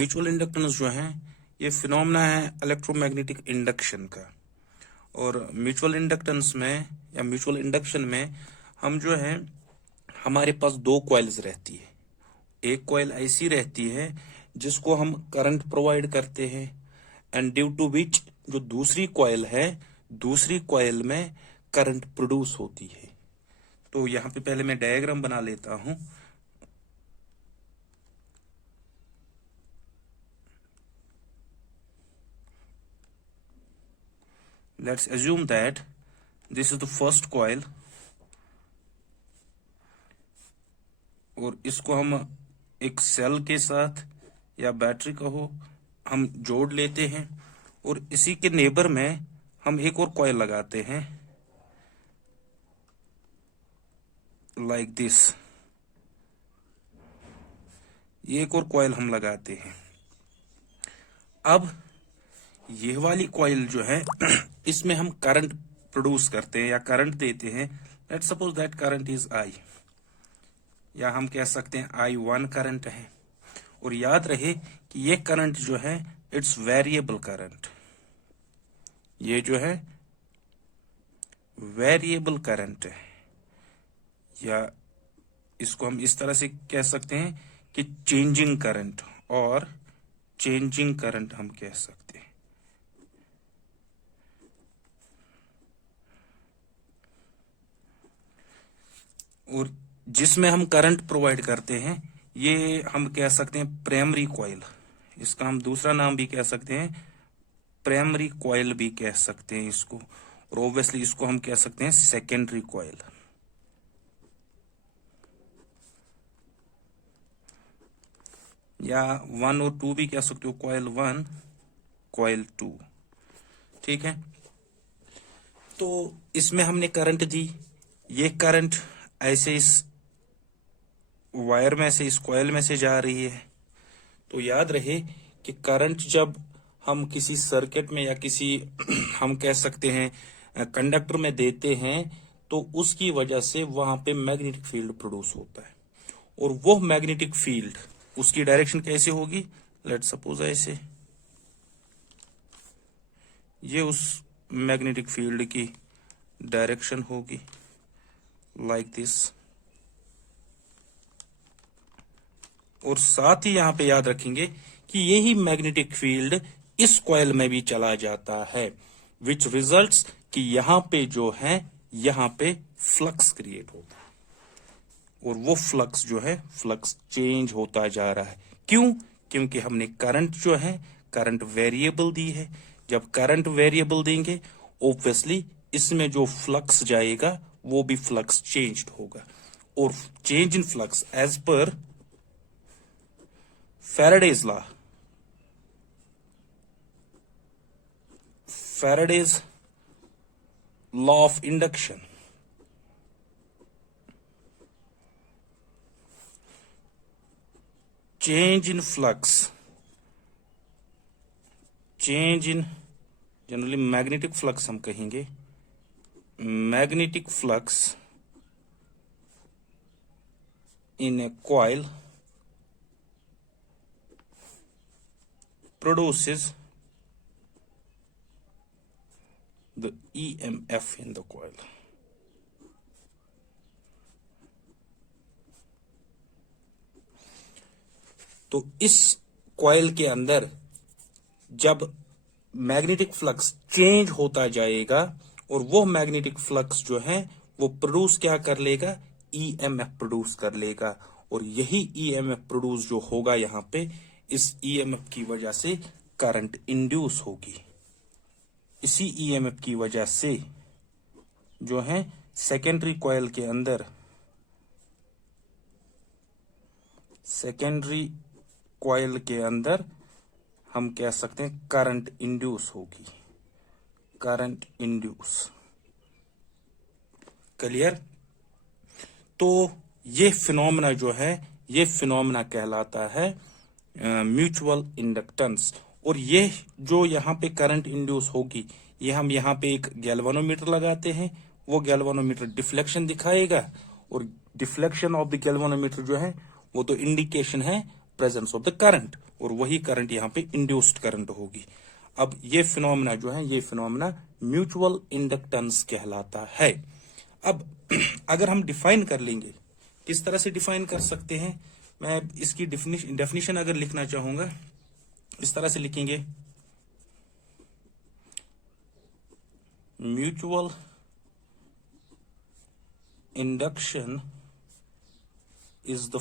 Mutual inductance जो है ये फिनोमेना है इलेक्ट्रोमैग्नेटिक इंडक्शन का। और म्यूचुअल इंडक्टेंस में या म्यूचुअल इंडक्शन में हम जो है हमारे पास दो कॉइल्स रहती है। एक कॉइल ऐसी रहती है जिसको हम करंट प्रोवाइड करते हैं एंड ड्यू टू विच जो दूसरी कॉइल है दूसरी कॉइल में करंट प्रोड्यूस होती है। तो यहाँ पे पहले मैं डायग्राम बना लेता हूं। Let's assume that this is the first coil और इसको हम एक सेल के साथ या बैटरी कहो हम जोड़ लेते हैं और इसी के नेबर में हम एक और कॉइल लगाते हैं लाइक दिस। ये एक और कॉइल हम लगाते हैं। अब ये वाली कॉइल जो है इसमें हम करंट प्रोड्यूस करते हैं या करंट देते हैं। Let's suppose that current is I, या हम कह सकते हैं I1 करंट है। और याद रहे कि ये करंट जो है इट्स वेरिएबल करंट, ये जो है वेरिएबल करंट है, या इसको हम इस तरह से कह सकते हैं कि चेंजिंग करंट और चेंजिंग करंट हम कह सकते हैं। और जिसमें हम करंट प्रोवाइड करते हैं ये हम कह सकते हैं प्राइमरी कॉइल। इसका हम दूसरा नाम भी कह सकते हैं, प्राइमरी कॉइल भी कह सकते हैं इसको। और ऑब्वियसली इसको हम कह सकते हैं सेकेंडरी कॉइल। या 1 और 2 भी कह सकते हो, कॉइल 1 कॉइल 2। ठीक है, तो इसमें हमने करंट दी, ये करंट ऐसे इस वायर में से इस कॉइल में से जा रही है। तो याद रहे कि करंट जब हम किसी सर्किट में या किसी हम कह सकते हैं कंडक्टर में देते हैं तो उसकी वजह से वहां पे मैग्नेटिक फील्ड प्रोड्यूस होता है। और वो मैग्नेटिक फील्ड उसकी डायरेक्शन कैसे होगी, लेट्स सपोज ऐसे, ये उस मैग्नेटिक फील्ड की डायरेक्शन होगी लाइक दिस। और साथ ही यहां पे याद रखेंगे कि यही मैग्नेटिक फील्ड इस कॉइल में भी चला जाता है, विच रिजल्ट्स कि यहां पे जो है यहां पे फ्लक्स क्रिएट होता है। और वो फ्लक्स जो है फ्लक्स चेंज होता जा रहा है। क्यों? क्योंकि हमने करंट जो है करंट वेरिएबल दी है। जब करंट वेरिएबल देंगे ऑब्वियसली इसमें जो फ्लक्स जाएगा वो भी फ्लक्स चेंज्ड होगा। और change in flux as per Faraday's law, Faraday's law of induction, change in flux, change in generally magnetic flux हम कहेंगे, magnetic flux in A coil produces the EMF in the coil. तो इस coil के अंदर जब magnetic flux change होता जाएगा और वो मैग्नेटिक फ्लक्स जो है वो प्रोड्यूस क्या कर लेगा, EMF प्रोड्यूस कर लेगा। और यही EMF प्रोड्यूस जो होगा यहां पे इस EMF की वजह से करंट इंड्यूस होगी। इसी EMF की वजह से जो है सेकेंडरी कॉइल के अंदर, सेकेंडरी कॉइल के अंदर हम कह सकते हैं करंट इंड्यूस होगी, करंट इंड्यूस। क्लियर? तो ये फिनोमेना जो है ये फिनोमेना कहलाता है म्यूचुअल इंडक्टेंस। और ये जो यहाँ पे करंट इंड्यूस होगी ये हम यहाँ पे एक गैल्वेनोमीटर लगाते हैं, वो गैल्वेनोमीटर डिफ्लेक्शन दिखाएगा। और डिफ्लेक्शन ऑफ द गैल्वेनोमीटर जो है वो तो इंडिकेशन है प्रेजेंस ऑफ द करंट, और वही करंट यहाँ पे इंड्यूस्ड करंट होगी। अब ये फिनोमेना जो है, ये फिनोमेना म्यूचुअल इंडक्टेंस कहलाता है। अब अगर हम डिफाइन कर लेंगे, किस तरह से डिफाइन कर सकते हैं, मैं इसकी डेफिनेशन अगर लिखना चाहूंगा, इस तरह से लिखेंगे, mutual induction is the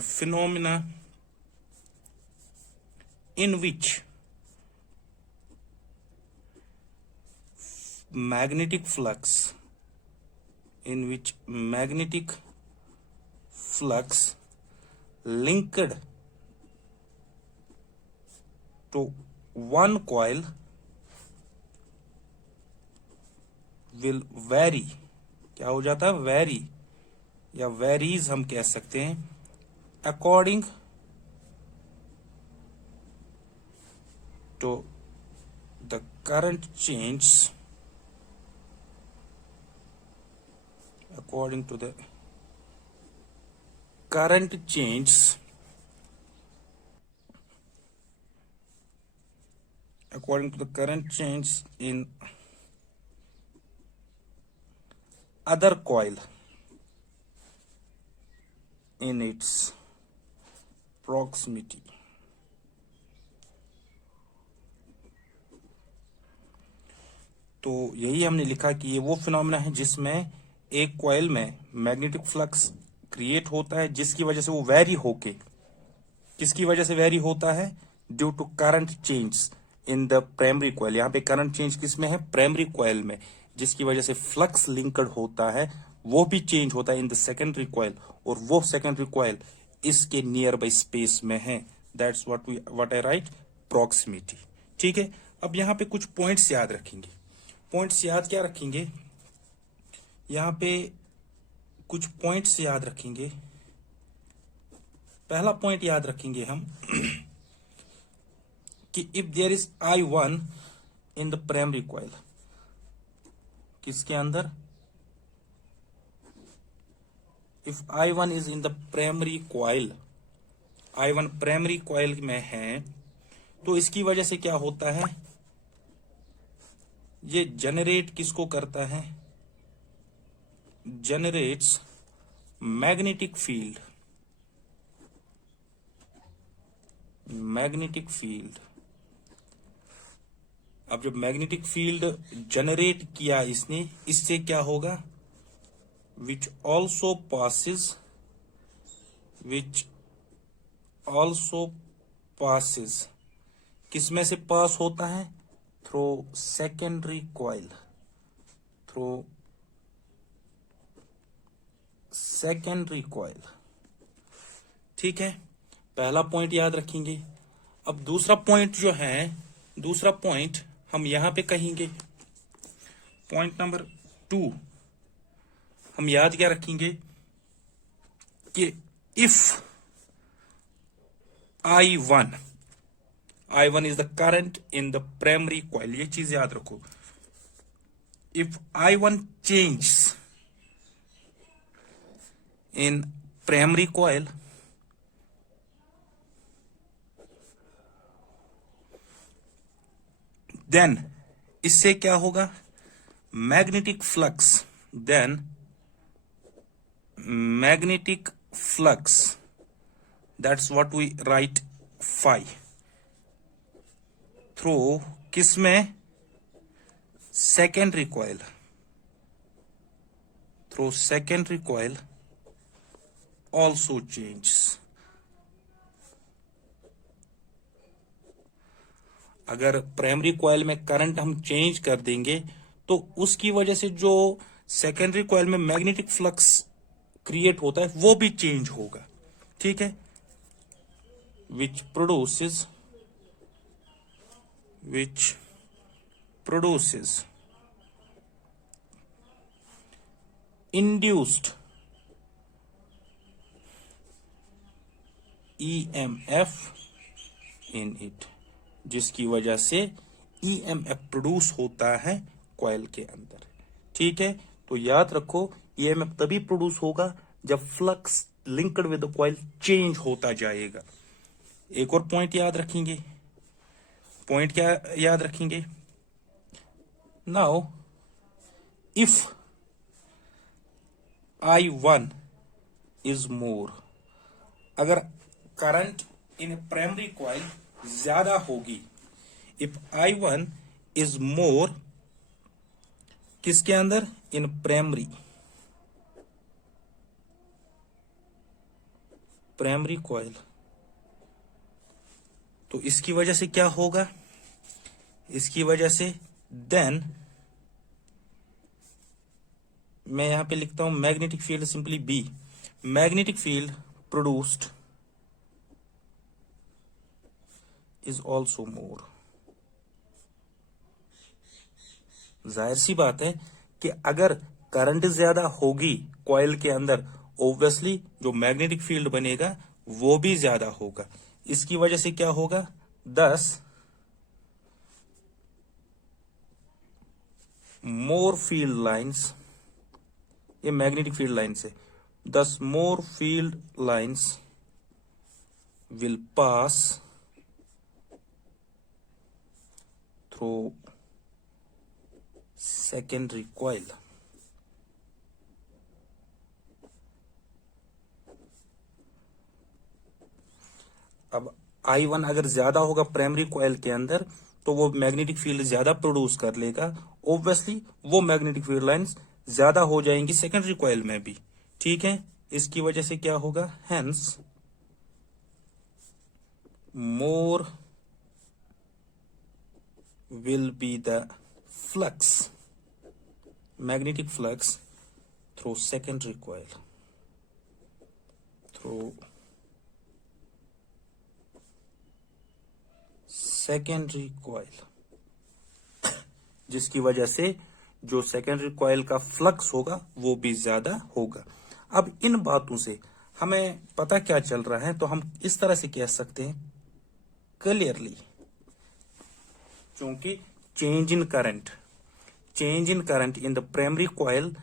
phenomena in which magnetic flux linked to one coil will vary, क्या हो जाता है, वैरी या वेरीज हम कह सकते हैं, according to the current change, according to the current change in other coil in its proximity. तो यही हमने लिखा कि ये वो फिनोमेना है जिसमें एक कॉइल में मैग्नेटिक फ्लक्स क्रिएट होता है, जिसकी वजह से वो वेरी होके, किसकी वजह से वेरी होता है, due to current change in the primary coil. यहाँ पे करंट चेंज किसमें है, प्राइमरी कॉइल में, जिसकी वजह से फ्लक्स लिंक्ड होता है, वो भी चेंज होता है इन द सेकेंडरी कॉइल, और वो सेकेंडरी कॉइल इसके नियर बाई स्पेस में है। That's what I right, proximity. ठीक है, अब यहाँ पे कुछ पॉइंट्स याद रखेंगे। पॉइंट्स याद क्या रखेंगे, यहाँ पे कुछ पॉइंट्स याद रखेंगे। पहला पॉइंट याद रखेंगे हम कि if there is I1 in the primary coil, किसके अंदर, if I1 is in the primary coil, I1 primary coil में है, तो इसकी वजह से क्या होता है, ये जनरेट किसको करता है, जनरेट्स मैग्नेटिक फील्ड, अब जब मैग्नेटिक फील्ड जनरेट किया इसने, इससे क्या होगा, विच ऑल्सो पासिस, किसमें से पास होता है, थ्रू सेकेंडरी कॉइल, ठीक है, पहला पॉइंट याद रखेंगे। अब दूसरा पॉइंट जो है, दूसरा पॉइंट हम यहां पे कहेंगे, पॉइंट नंबर 2 हम याद क्या रखेंगे कि if I1 is the current in the primary coil, ये चीज याद रखो, if I1 change in primary coil, then इससे क्या होगा, magnetic flux, that's what we write phi, through किसमें, सेकेंडरी कॉइल, ऑल्सो चेंज। अगर प्राइमरी कॉइल में करंट हम चेंज कर देंगे, तो उसकी वजह से जो सेकेंडरी कॉइल में मैग्नेटिक फ्लक्स क्रिएट होता है, वो भी चेंज होगा। ठीक है, which produces induced EMF in it, जिसकी वजह से EMF प्रोड्यूस होता है कॉइल के अंदर। ठीक है, तो याद रखो ईएमएफ तभी प्रोड्यूस होगा जब flux linked with the coil change होता जाएगा। एक और पॉइंट याद रखेंगे, पॉइंट क्या याद रखेंगे, now if I1 is more, अगर करंट इन प्राइमरी कॉइल ज्यादा होगी, इफ I1 इज मोर किसके अंदर, इन प्राइमरी कॉइल, तो इसकी वजह से क्या होगा, इसकी वजह से देन मैं यहां पे लिखता हूं magnetic field simply B, magnetic field produced is also more. जाहिर सी बात है कि अगर करंट ज्यादा होगी कॉइल के अंदर, ऑब्वियसली जो मैग्नेटिक फील्ड बनेगा वो भी ज्यादा होगा। इसकी वजह से क्या होगा, दस मोर फील्ड लाइंस, ये मैग्नेटिक फील्ड लाइंस है, thus more field lines will pass through secondary coil. अब I1 अगर ज्यादा होगा प्राइमरी कॉइल के अंदर तो वो मैग्नेटिक फील्ड ज्यादा प्रोड्यूस कर लेगा, ऑब्वियसली वो मैग्नेटिक फील्ड लाइंस ज्यादा हो जाएंगी सेकेंडरी कॉइल में भी, ठीक है। इसकी वजह से क्या होगा, hence more will be the flux, magnetic flux through secondary coil, through secondary coil, जिसकी वजह से जो सेकेंडरी कॉइल का फ्लक्स होगा वो भी ज्यादा होगा। अब इन बातों से हमें पता क्या चल रहा है, तो हम इस तरह से कह सकते हैं क्लियरली, क्योंकि change in current in the primary coil,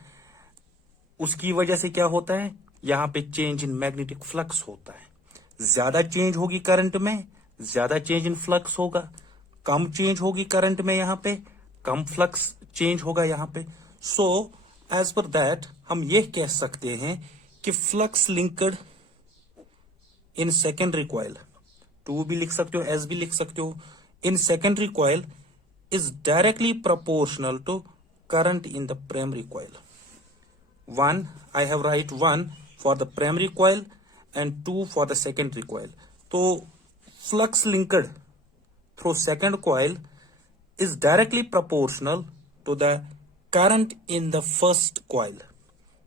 उसकी वजह से क्या होता है, यहां पे चेंज इन मैग्नेटिक फ्लक्स होता है। ज्यादा चेंज होगी करंट में, ज्यादा चेंज इन फ्लक्स होगा, कम चेंज होगी करंट में, यहां पे कम फ्लक्स चेंज होगा यहां पे। सो एज पर दैट हम ये कह सकते हैं कि flux linked in secondary coil, two भी लिख सकते हो, एस भी लिख सकते हो, in secondary coil is directly proportional to current in the primary coil. One I have write one for the primary coil and two for the secondary coil. तो flux linked through second coil is directly proportional to the current in the first coil.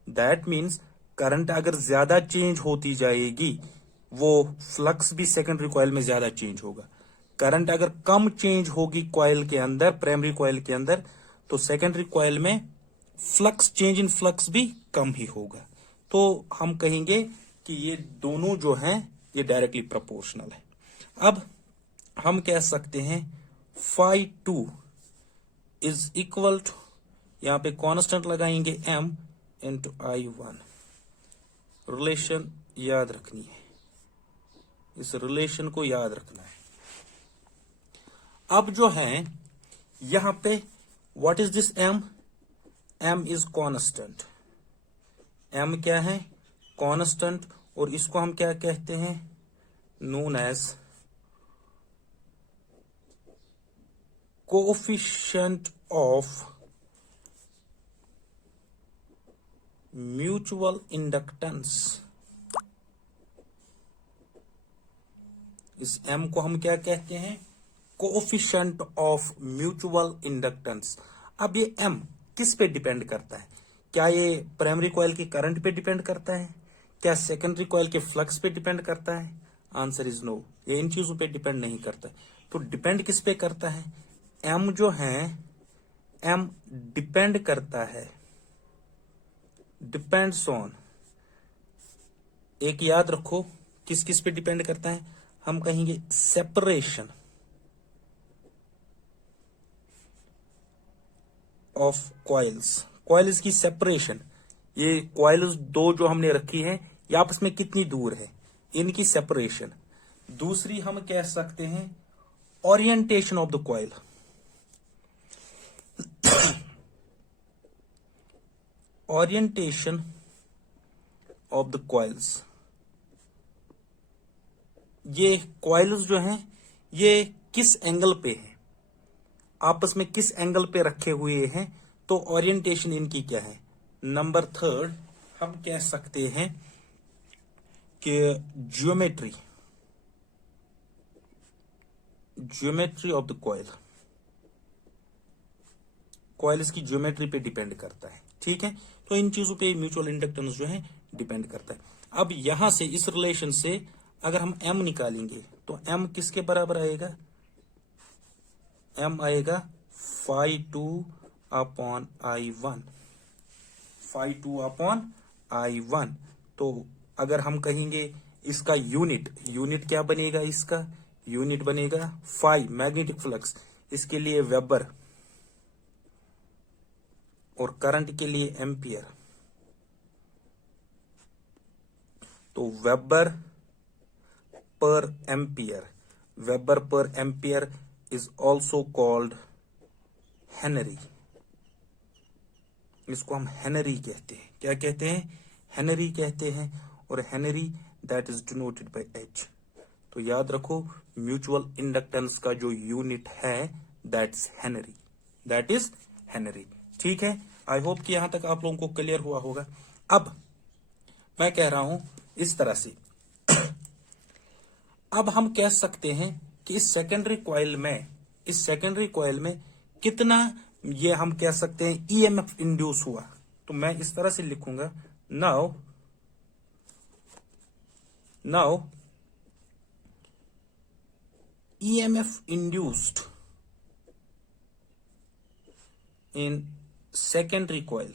That means current अगर ज्यादा change होती जाएगी वो flux भी secondary coil में ज्यादा change होगा। करंट अगर कम चेंज होगी कॉइल के अंदर, प्राइमरी कॉइल के अंदर, तो सेकेंडरी कॉइल में फ्लक्स, चेंज इन फ्लक्स भी कम ही होगा। तो हम कहेंगे कि ये दोनों जो हैं ये डायरेक्टली प्रोपोर्शनल है। अब हम कह सकते हैं φ2 इज इक्वल टू, यहां पे कांस्टेंट लगाएंगे m इंटू I1। रिलेशन याद रखनी है, इस रिलेशन को याद रखना है। अब जो है यहां पे what is this m, m is constant, m क्या है, कांस्टेंट, और इसको हम क्या कहते हैं, known as coefficient of mutual inductance. इस m को हम क्या कहते हैं, कोएफिशिएंट ऑफ म्यूचुअल इंडक्टेंस। अब ये m किस पे डिपेंड करता है, क्या ये प्राइमरी कॉइल के करंट पे डिपेंड करता है, क्या सेकेंडरी कॉइल के फ्लक्स पे डिपेंड करता है, आंसर इज नो, ये इन चीजों पे डिपेंड नहीं करता। तो डिपेंड किस पे करता है, m जो है, m डिपेंड करता है, डिपेंड्स ऑन, एक याद रखो किस किस पे डिपेंड करता है, हम कहेंगे सेपरेशन ऑफ कॉइल्स, कॉइल्स की सेपरेशन, ये कॉइल्स दो जो हमने रखी है ये आपस में कितनी दूर है, इनकी सेपरेशन। दूसरी हम कह सकते हैं orientation of the coil, orientation of the coils. ये कॉइल्स जो हैं ये किस एंगल पे है, आपस में किस एंगल पे रखे हुए हैं, तो ओरिएंटेशन इनकी क्या है। नंबर थर्ड हम कह सकते हैं कि geometry, geometry of the coil, coils की ज्योमेट्री पे डिपेंड करता है। ठीक है, तो इन चीजों पे म्यूचुअल इंडक्टेंस जो है डिपेंड करता है। अब यहां से इस रिलेशन से अगर हम m निकालेंगे तो m किसके बराबर आएगा, m आएगा phi2 upon I1, phi2 upon I1। तो अगर हम कहेंगे इसका यूनिट क्या बनेगा, इसका यूनिट बनेगा फाई, मैग्नेटिक फ्लक्स, इसके लिए वेबर, और करंट के लिए एम्पियर। तो वेबर पर एम्पियर, वेबर पर ampere is also called Henry. इसको हम हेनरी कहते हैं, क्या कहते हैं, हेनरी कहते हैं। और Henry that is denoted by H. तो याद रखो म्यूचुअल इंडक्टेंस का जो यूनिट है that's Henry, that is Henry. ठीक है, आई होप कि यहां तक आप लोगों को क्लियर हुआ होगा। अब मैं कह रहा हूं इस तरह से अब हम कह सकते हैं कि इस सेकेंडरी कॉइल में कितना, ये हम कह सकते हैं ईएमएफ इंड्यूस हुआ। तो मैं इस तरह से लिखूंगा, now EMF induced in secondary coil,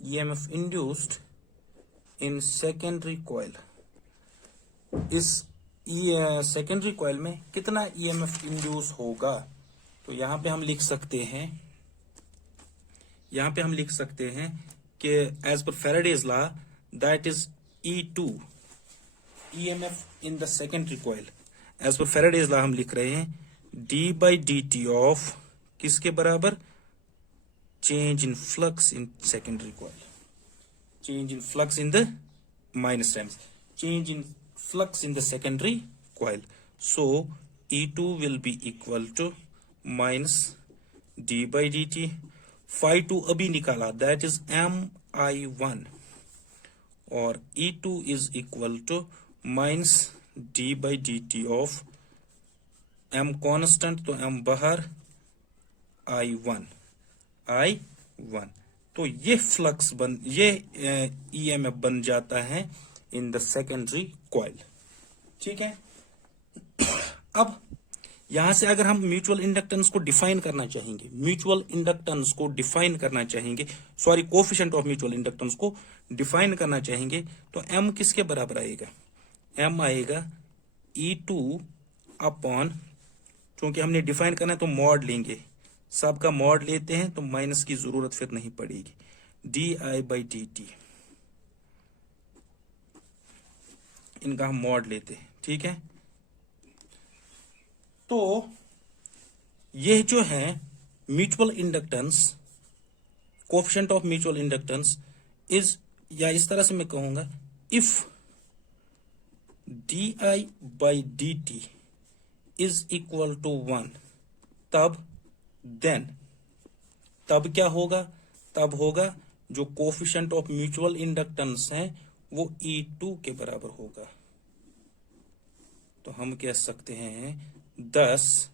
EMF induced in secondary coil, इस सेकेंडरी कॉइल में कितना EMF इंड्यूस होगा। तो यहां पे हम लिख सकते हैं कि as per Faraday's law that is E2 EMF in the secondary coil. As per Faraday's law हम लिख रहे हैं d/dt ऑफ किसके बराबर, change in flux in secondary coil, change in flux in the minus times change in flux in the secondary coil. So E2 will be equal to minus d/dt, phi2 अभी निकाला that is MI1, और E2 is equal to minus d/dt of M constant, तो M बाहर, I1। तो ये flux ये EMF बन जाता है इन द सेकेंडरी कॉइल। ठीक है, अब यहां से अगर हम म्यूचुअल इंडक्टेंस को डिफाइन करना चाहेंगे, sorry coefficient of mutual inductance को डिफाइन करना चाहेंगे, तो m किसके बराबर आएगा, m आएगा E2 अपॉन, क्योंकि हमने डिफाइन करना है तो मॉड लेंगे, सबका मॉड लेते हैं तो माइनस की जरूरत फिर नहीं पड़ेगी, di/dt, इनका हम मॉड लेते हैं। ठीक है, तो ये जो है mutual inductance, coefficient of mutual inductance is, या इस तरह से मैं कहूंगा, if di/dt is equal to 1, तब क्या होगा, तब होगा जो कोफिशिएंट ऑफ म्यूचुअल इंडक्टेंस है वो E2 के बराबर होगा। तो हम कह सकते हैं thus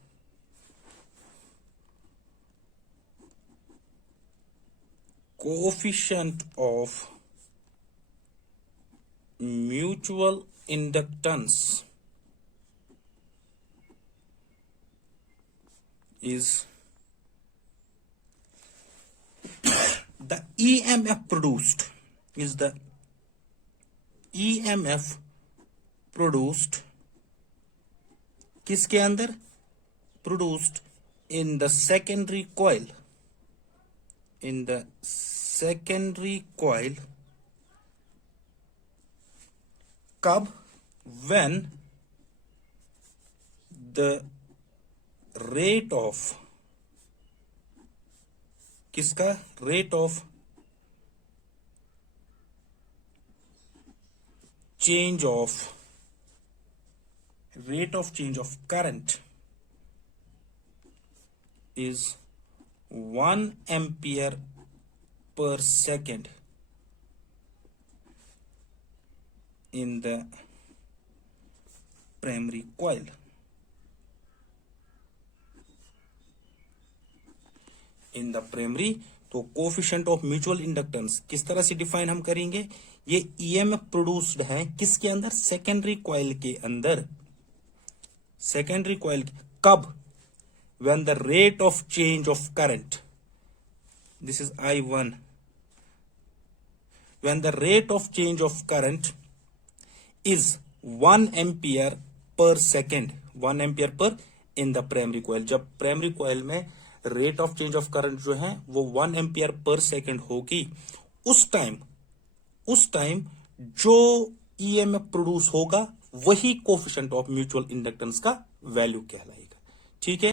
coefficient of mutual inductance is the EMF produced, is the EMF produced किसके अंदर, produced in the secondary coil, in the secondary coil, कब? when the rate of, किसका? rate of change of current is 1 ampere per second in the primary coil. In the primary, तो coefficient of mutual inductance किस तरह से define हम करेंगे? ये EMF produced है किसके अंदर? सेकेंडरी कॉइल के अंदर। सेकेंडरी कॉइल कब? When the rate of change of current, this is I1, when the rate of change of current is 1 ampere per second, 1 ampere per in the primary coil. जब primary coil में rate of change of current जो है वो 1 ampere per second होगी, उस time जो EMF produce होगा वही कोफिशिएंट ऑफ म्यूचुअल इंडक्टेंस का वैल्यू कहलाएगा। ठीक है।